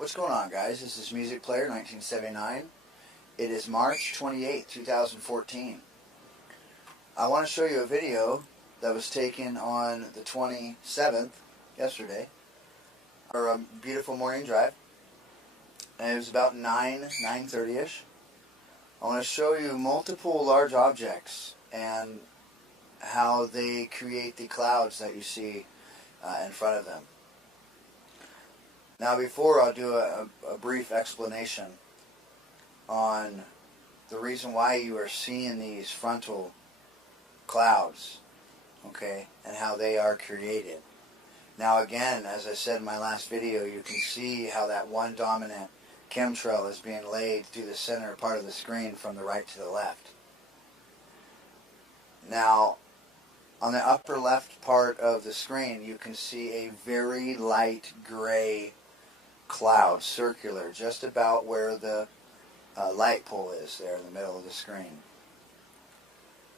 What's going on, guys? This is Music Player 1979. It is March 28, 2014. I want to show you a video that was taken on the 27th, yesterday, for a beautiful morning drive. And it was about 9:30ish. I want to show you multiple large objects and how they create the clouds that you see in front of them. Now, before I'll do a brief explanation on the reason why you are seeing these frontal clouds, okay, and how they are created. Now again, as I said in my last video, you can see how that one dominant chemtrail is being laid through the center part of the screen from the right to the left. Now, on the upper left part of the screen, you can see a very light gray cloud, circular, just about where the light pole is there in the middle of the screen.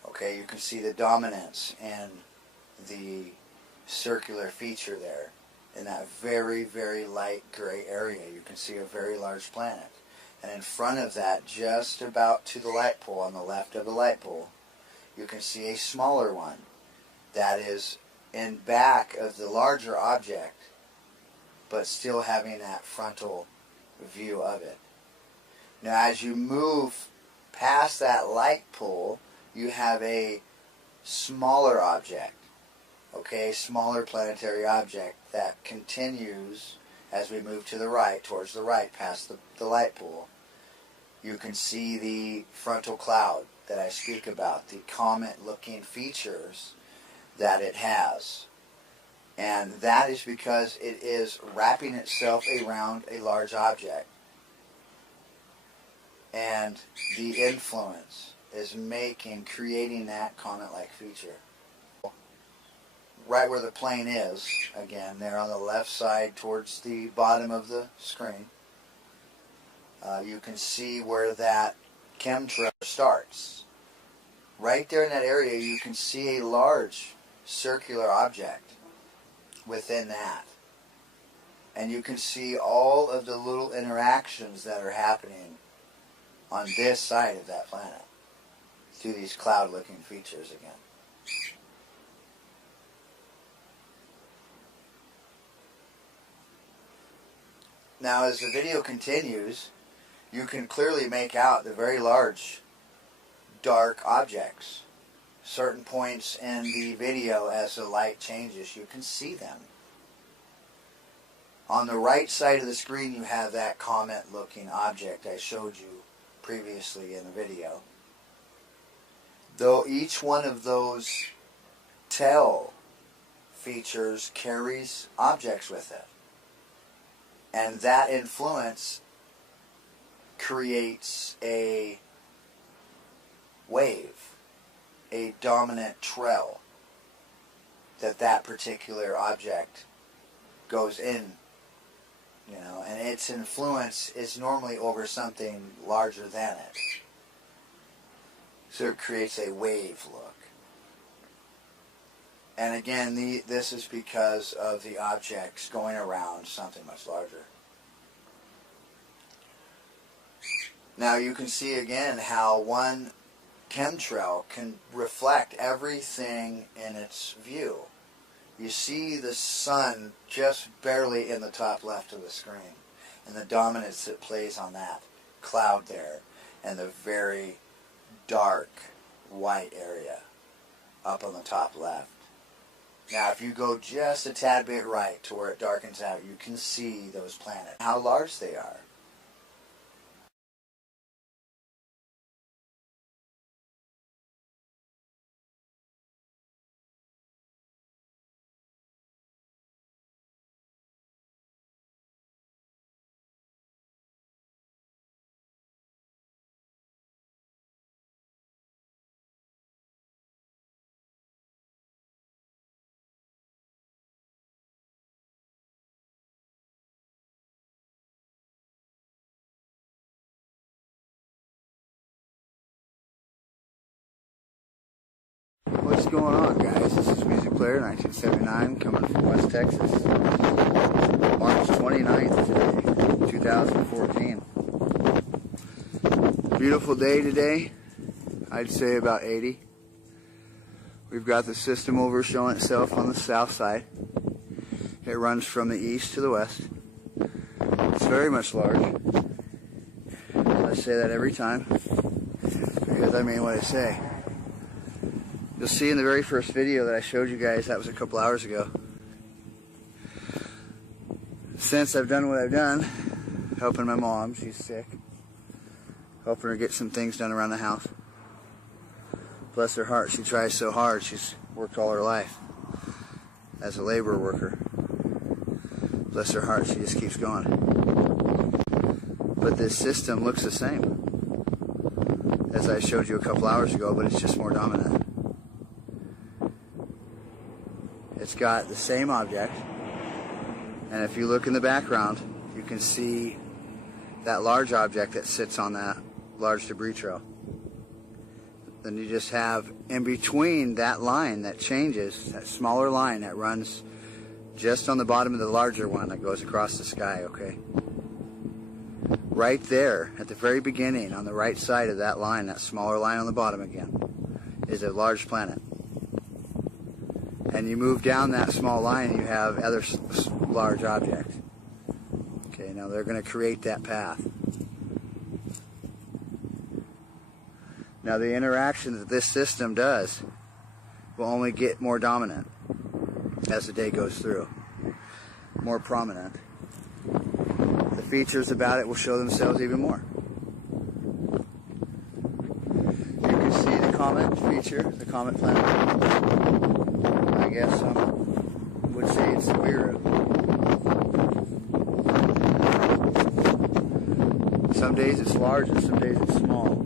Okay, you can see the dominance in the circular feature there. In that very, very light gray area, you can see a very large planet. And in front of that, just about to the light pole, on the left of the light pole, you can see a smaller one that is in back of the larger object, but still having that frontal view of it. Now, as you move past that light pole, you have a smaller object, okay, smaller planetary object that continues as we move to the right, towards the right, past the light pole. You can see the frontal cloud that I speak about, the comet-looking features that it has. And that is because it is wrapping itself around a large object. And the influence is creating that comet-like feature. Right where the plane is, again, there on the left side towards the bottom of the screen, you can see where that chemtrail starts. Right there in that area, you can see a large circular object within that. And you can see all of the little interactions that are happening on this side of that planet through these cloud-looking features again. Now, as the video continues, you can clearly make out the very large dark objects. Certain points in the video, as the light changes, you can see them. On the right side of the screen, you have that comet-looking object I showed you previously in the video. Though each one of those tail features carries objects with it. And that influence creates a wave, a dominant trail that particular object goes in, you know, and its influence is normally over something larger than it. So it creates a wave look. And again, this is because of the objects going around something much larger. Now you can see again how one chemtrail can reflect everything in its view. You see the sun just barely in the top left of the screen, and the dominance that plays on that cloud there, and the very dark white area up on the top left. Now, if you go just a tad bit right to where it darkens out, you can see those planets, how large they are. What's going on, guys? This is Music Player 1979 coming from West Texas. March 29th today, 2014. Beautiful day today. I'd say about 80. We've got the system over showing itself on the south side. It runs from the east to the west. It's very much large. I say that every time because I mean what I say. You'll see in the very first video that I showed you guys, that was a couple hours ago. Since I've done what I've done, helping my mom, she's sick, helping her get some things done around the house. Bless her heart, she tries so hard. She's worked all her life as a labor worker. Bless her heart, she just keeps going. But this system looks the same as I showed you a couple hours ago, but it's just more dominant. It's got the same object, and if you look in the background, you can see that large object that sits on that large debris trail. Then you just have in between that line that changes, that smaller line that runs just on the bottom of the larger one that goes across the sky, okay? Right there, at the very beginning, on the right side of that line, that smaller line on the bottom again, is a large planet. And you move down that small line and you have other large objects. Okay, now they're going to create that path. Now the interaction that this system does will only get more dominant as the day goes through, more prominent. The features about it will show themselves even more. You can see the comet feature, the comet planet. I guess some would say it's NIBIRU. Some days it's large and some days it's small.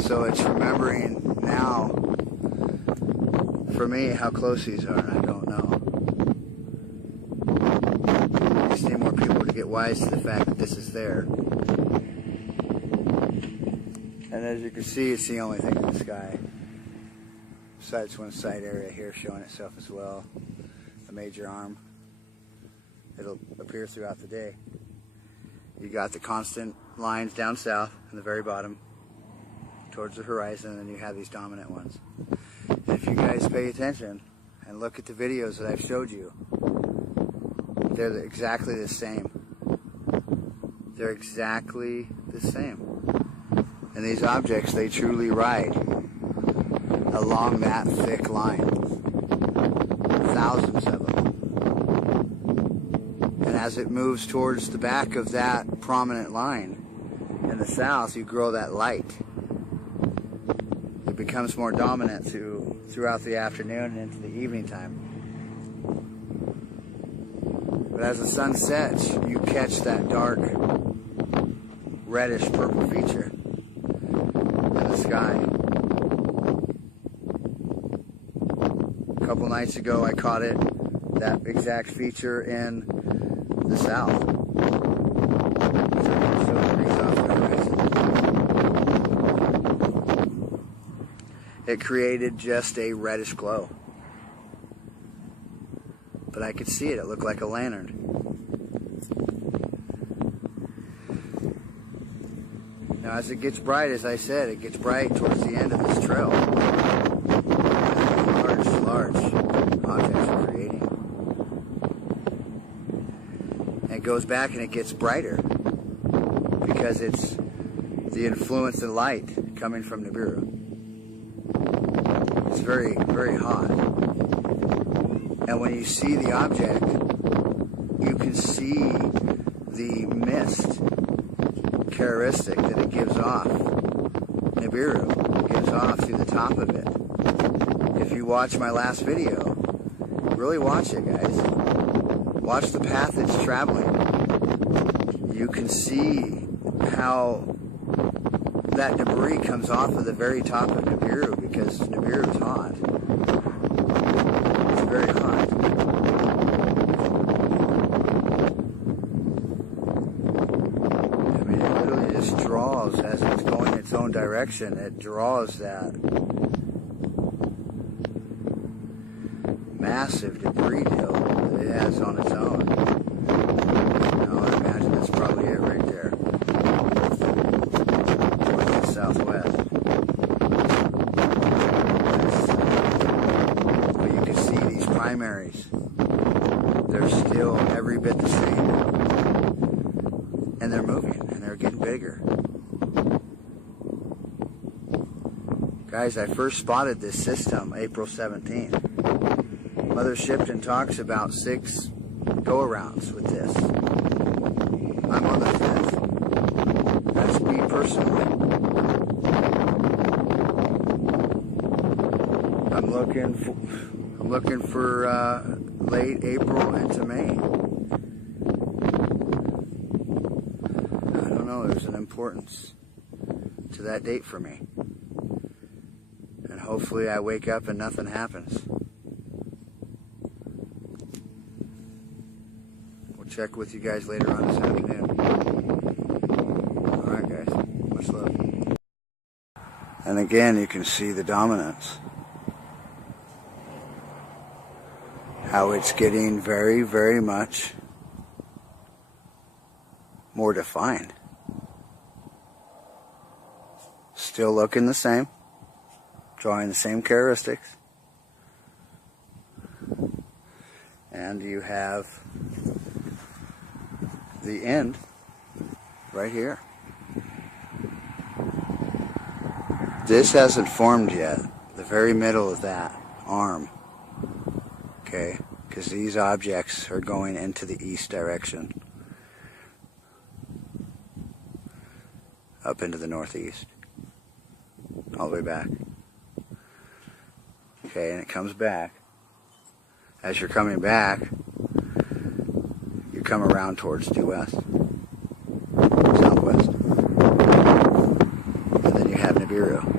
So it's remembering now, for me, how close these are, and I don't know. I just need more people to get wise to the fact that this is there. And as you can see, it's the only thing in the sky. Besides one side area here showing itself as well, a major arm. It'll appear throughout the day. You got the constant lines down south in the very bottom towards the horizon, and then you have these dominant ones. And if you guys pay attention and look at the videos that I've showed you, they're exactly the same. They're exactly the same. And these objects, they truly ride along that thick line. Thousands of them. And as it moves towards the back of that prominent line in the south, you grow that light. It becomes more dominant throughout the afternoon and into the evening time. But as the sun sets, you catch that dark reddish purple feature in the sky. A couple nights ago I caught it, that exact feature in the south. It created just a reddish glow. But I could see it, it looked like a lantern. Now as it gets bright, as I said, it gets bright towards the end of this trail. Large objects are creating. And it goes back and it gets brighter because it's the influence of light coming from NIBIRU. It's very, very hot. And when you see the object, you can see the mist characteristic that it gives off. NIBIRU gives off through the top of it. If you watch my last video, really watch it, guys. Watch the path it's traveling. You can see how that debris comes off of the very top of NIBIRU because NIBIRU is hot. It's very hot. I mean, it literally just draws as it's going its own direction. It draws that massive debris deal that it has on its own. every bit the same. And they're moving, and they're getting bigger. Guys, I first spotted this system April 17th. Mother Shipton talks about 6 go-arounds with this. I'm on the 5th. That's me personally. I'm looking for late April into May. I don't know, there's an importance to that date for me. And hopefully I wake up and nothing happens. We'll check with you guys later on this afternoon. Alright guys, much love. And again, you can see the dominance. How it's getting very, very much more defined. Still looking the same, drawing the same characteristics. And you have the end right here. This hasn't formed yet, the very middle of that arm. Okay, because these objects are going into the east direction, up into the northeast, all the way back. Okay, and it comes back. As you're coming back, you come around towards due west, southwest, and then you have NIBIRU.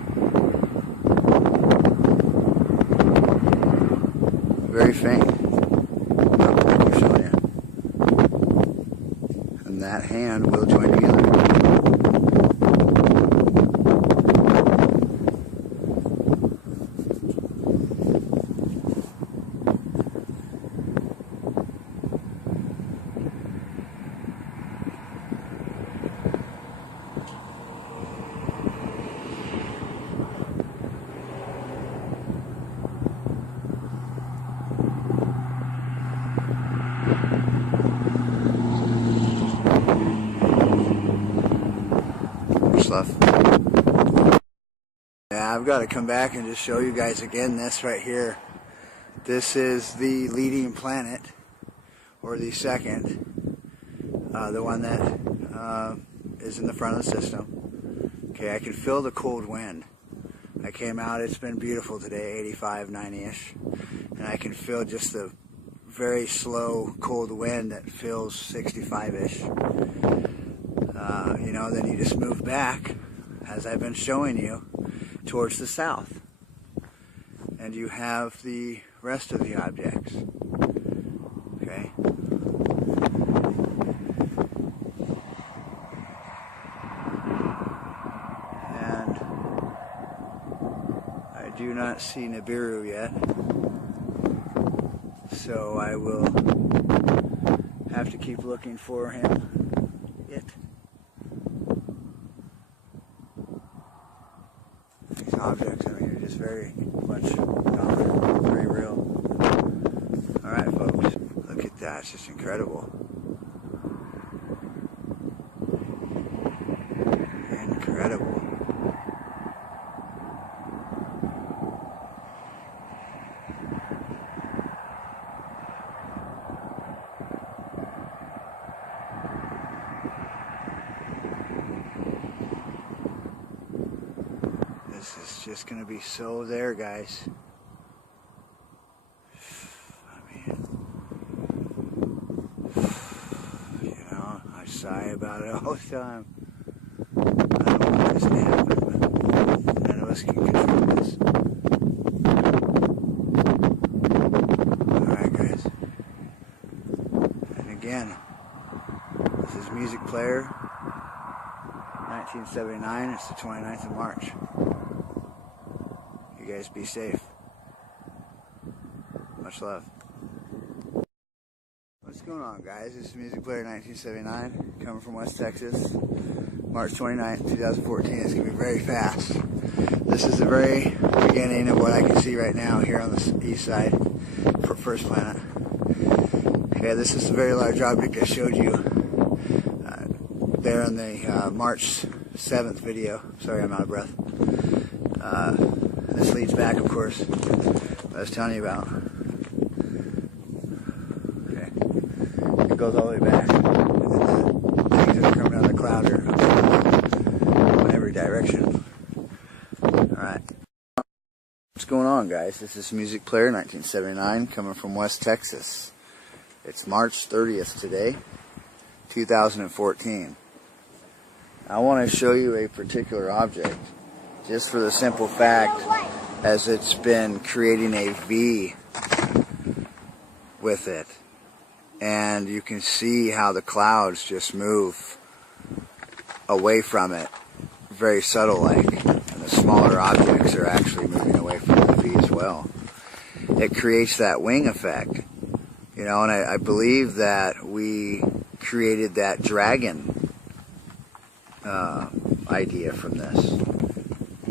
Very faint, like I'm showing you. And that hand will join together. Stuff. Yeah, I've got to come back and just show you guys again this right here. This is the leading planet, or the second, the one that is in the front of the system. Okay, I can feel the cold wind. I came out, it's been beautiful today, 85, 90-ish, and I can feel just the very slow cold wind that feels 65-ish. You know, then you just move back, as I've been showing you, towards the south. And you have the rest of the objects. Okay? And I do not see NIBIRU yet. So I will have to keep looking for him. These objects, I mean, are just very much dominant, very real. Alright folks, look at that, it's just incredible. Incredible. This is just going to be so there, guys. I mean, you know, I sigh about it all the time. I don't want this to happen, but none of us can control this. Alright, guys. And again, this is Music Player 1979. It's the 29th of March. You guys be safe. Much love. What's going on, guys? This is Music Player 1979, coming from West Texas. March 29th, 2014. It's going to be very fast. This is the very beginning of what I can see right now here on the east side for First Planet. Okay, this is the very large object I showed you there in the March 7th video. Sorry, I'm out of breath. This leads back, of course, what I was telling you about. Okay, it goes all the way back. And the things that are coming out of the cloud are in every direction. Alright. What's going on, guys? This is Music Player 1979 coming from West Texas. It's March 30th today, 2014. I want to show you a particular object just for the simple fact as it's been creating a V with it. And you can see how the clouds just move away from it, very subtle like. And the smaller objects are actually moving away from the V as well. It creates that wing effect. You know, and I believe that we created that dragon idea from this.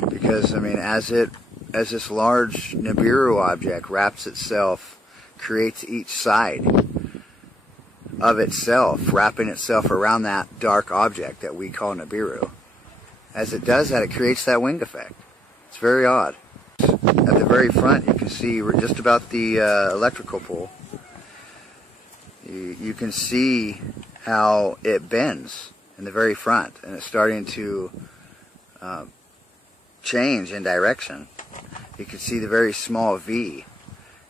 Because, I mean, as this large NIBIRU object wraps itself, creates each side of itself, wrapping itself around that dark object that we call NIBIRU. As it does that, it creates that wing effect. It's very odd. At the very front, you can see we're just about the electrical pole. You can see how it bends in the very front, and it's starting to change in direction. You can see the very small V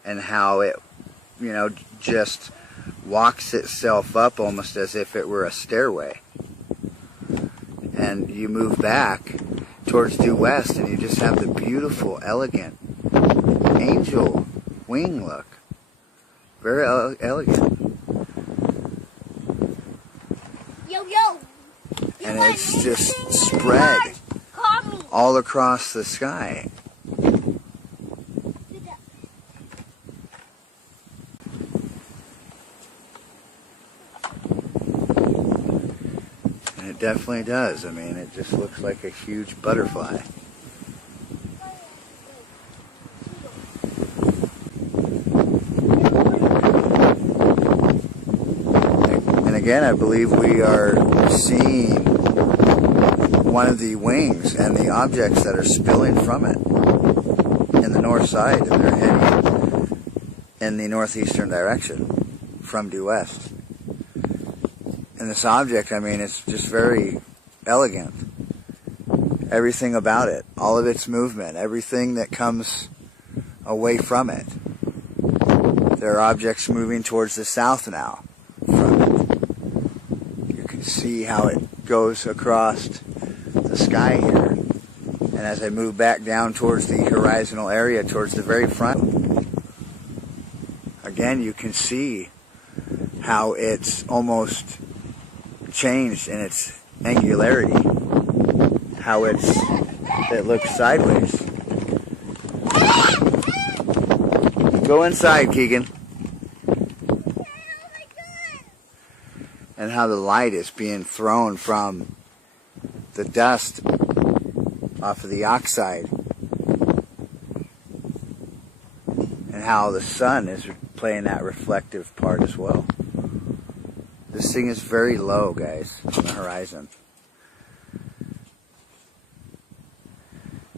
and how it, you know, just walks itself up almost as if it were a stairway. And you move back towards due west and you just have the beautiful, elegant angel wing look. Very elegant. And it's just spread all across the sky. And it definitely does. I mean, it just looks like a huge butterfly. And again, I believe we are seeing one of the wings and the objects that are spilling from it in the north side, and they're heading in the northeastern direction from due west. And this object, I mean, it's just very elegant. Everything about it, all of its movement, everything that comes away from it. There are objects moving towards the south now from it. You can see how it goes across the sky here. And as I move back down towards the horizontal area, towards the very front, again you can see how it's almost changed in its angularity, how it looks sideways. Go inside, Keegan. And how the light is being thrown from the dust off of the oxide, and how the sun is playing that reflective part as well. This thing is very low, guys, on the horizon.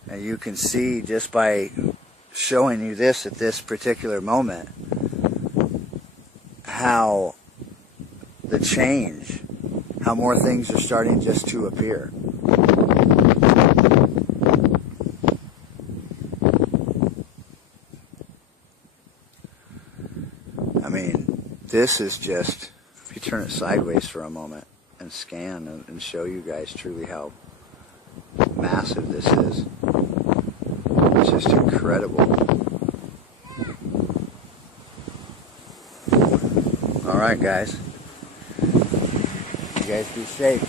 And you can see just by showing you this at this particular moment how the change, how more things are starting just to appear. I mean, this is just, if you turn it sideways for a moment and scan and show you guys truly how massive this is. It's just incredible. Alright, guys. You guys be safe.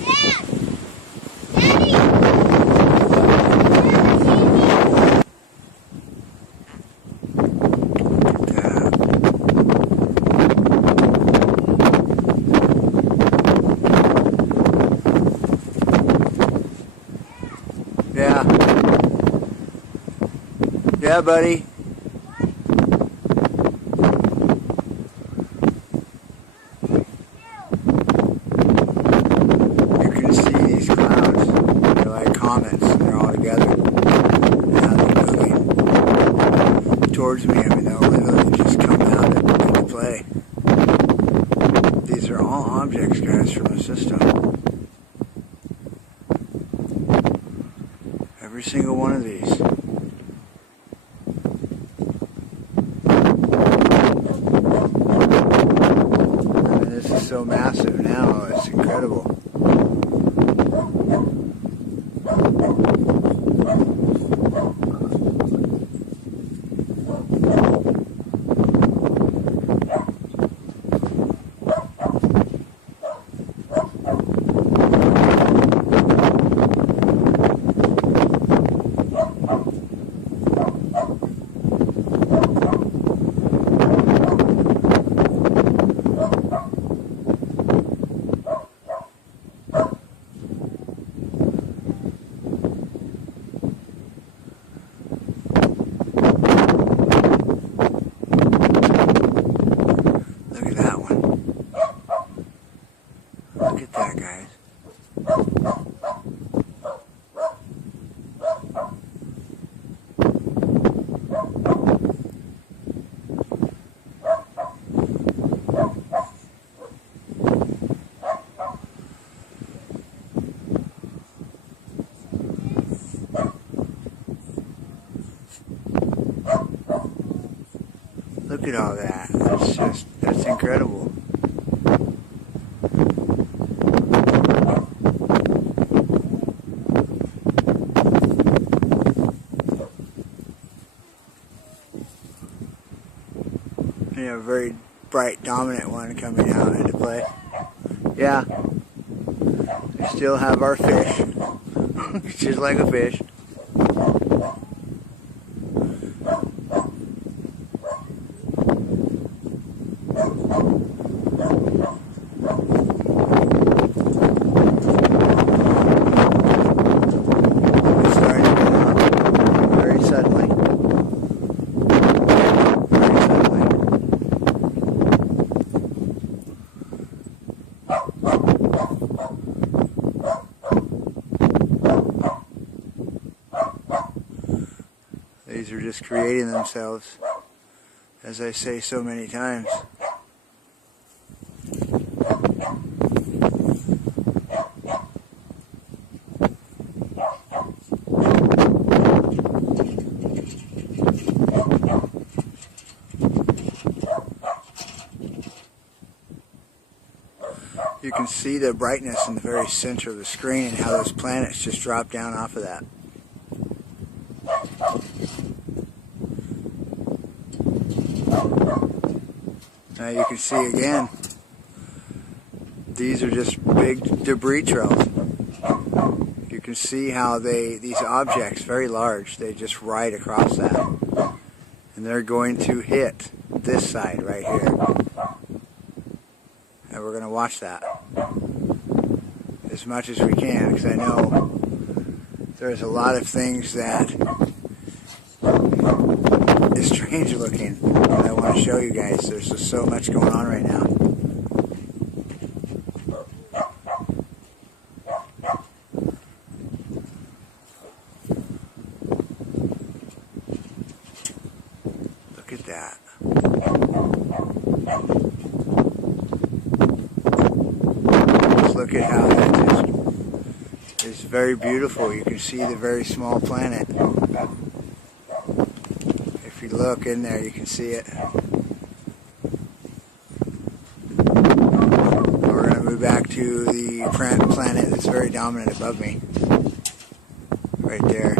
Yeah. Yeah, buddy. towards me, I mean, they'll literally just come out into play. These are all objects, guys, from the system. Every single one of these. I mean, this is so massive now, it's incredible. Look at that, guys. Look at all that. That's incredible. You know, a very bright, dominant one coming out into play. Yeah, we still have our fish. It's just like a fish. It's starting to come out very suddenly. These are just creating themselves, as I say so many times. You can see the brightness in the very center of the screen and how those planets just drop down off of that. Now you can see again, these are just big debris trails. You can see how these objects, very large, they just ride across that. And they're going to hit this side right here. And we're going to watch that as much as we can, because I know there's a lot of things that is strange looking that I want to show you guys. There's just so much going on right now. Look at that. Just look at how that is very beautiful. You can see the very small planet. If you look in there, you can see it. We're going to move back to the planet that's very dominant above me. Right there.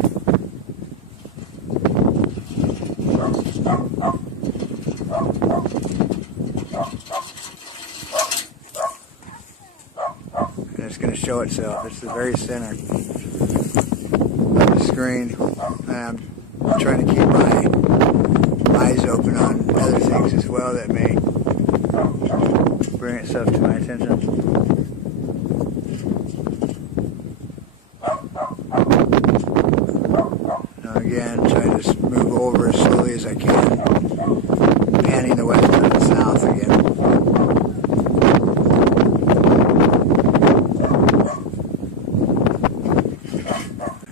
And it's going to show itself. It's the very center of the screen. I'm trying to keep my eyes open on other things as well that may bring itself to my attention. Now again, try to just move over as slowly as I can, panning the west and the south again.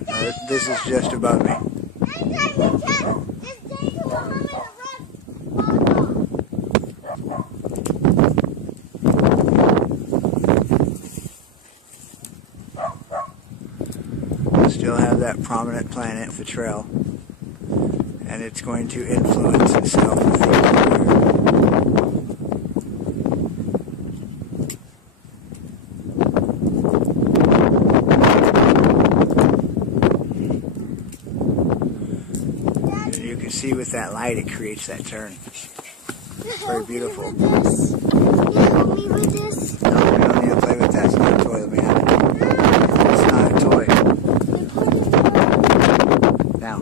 Now, this is just above me. that prominent planet with the trail, and it's going to influence itself with the and you can see with that light it creates that turn. It's very beautiful. Help me with this. No, we don't need to play with that. It's not a toy that we have. It's not a toy. Now.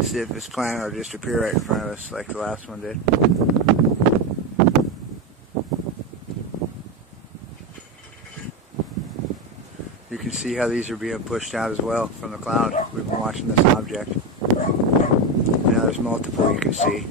See if this planet will just appear right in front of us like the last one did. You can see how these are being pushed out as well from the cloud. We've been watching this object. And now there's multiple you can see.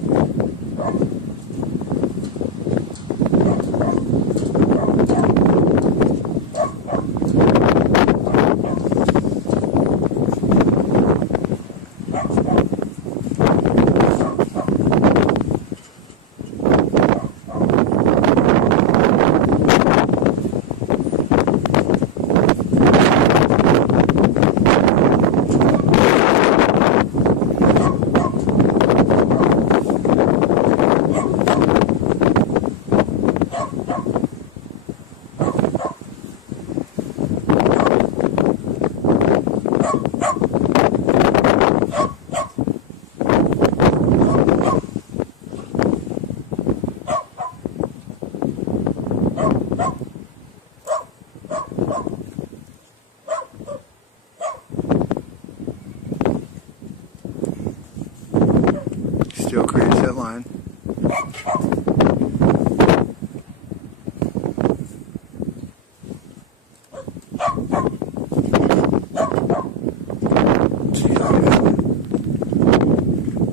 Still creates that line.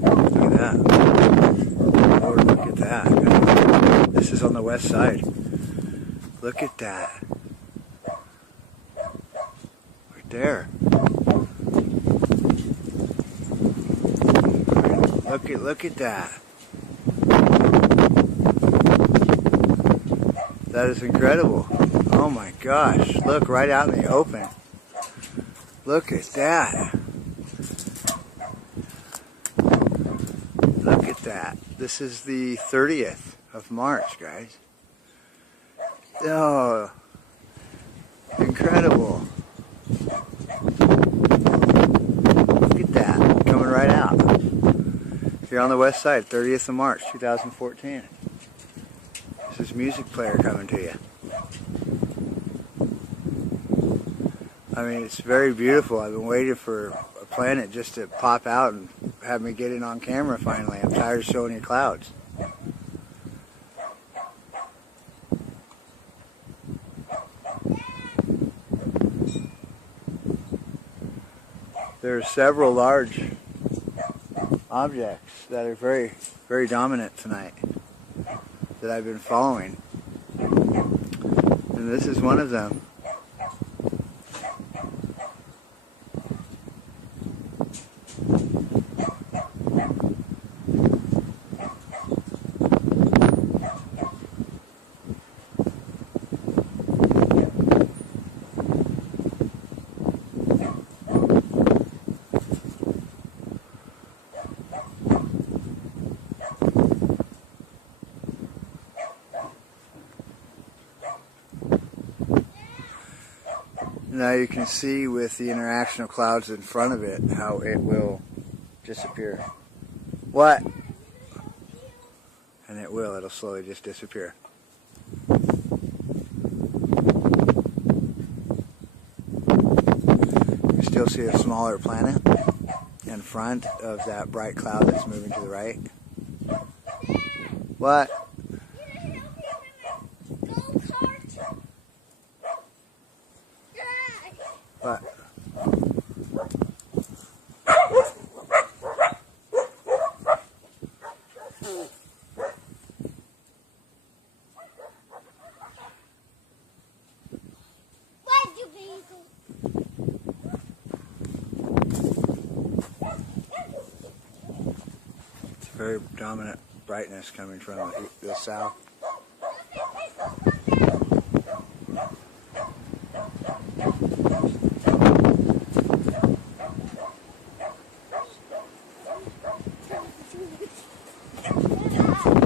Look at that. Lord, look at that. This is on the west side. Look at that. Right there. Look at that. That is incredible. Oh my gosh. Look, right out in the open. Look at that. Look at that. This is the 30th of March, guys. Oh, incredible. Look at that. Coming right out. Here on the west side, 30th of March, 2014. This is music player coming to you. I mean, it's very beautiful. I've been waiting for a planet just to pop out and have me get it on camera finally. I'm tired of showing you clouds. There are several large objects that are very, very dominant tonight that I've been following. And this is one of them. Now you can see with the interaction of clouds in front of it how it will disappear. What? And it'll slowly just disappear. You still see a smaller planet in front of that bright cloud that's moving to the right. What? What? It's a very dominant brightness coming from the south.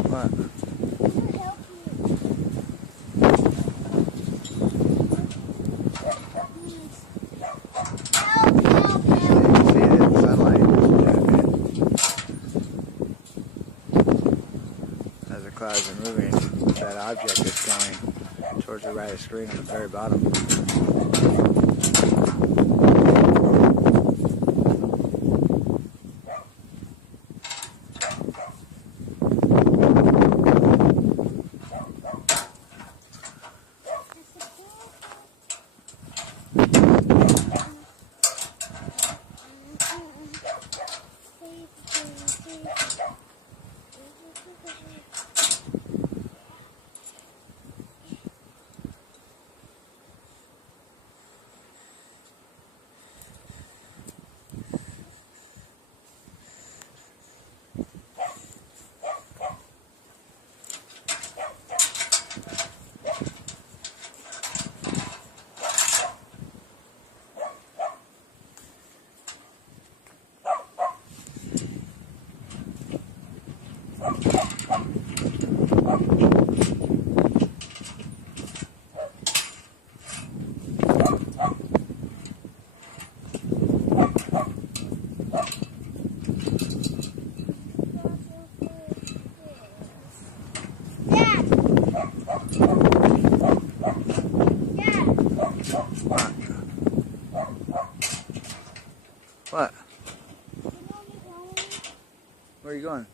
What? As the clouds are moving, that object is going towards the right of the screen on the very bottom. What? Where are you going?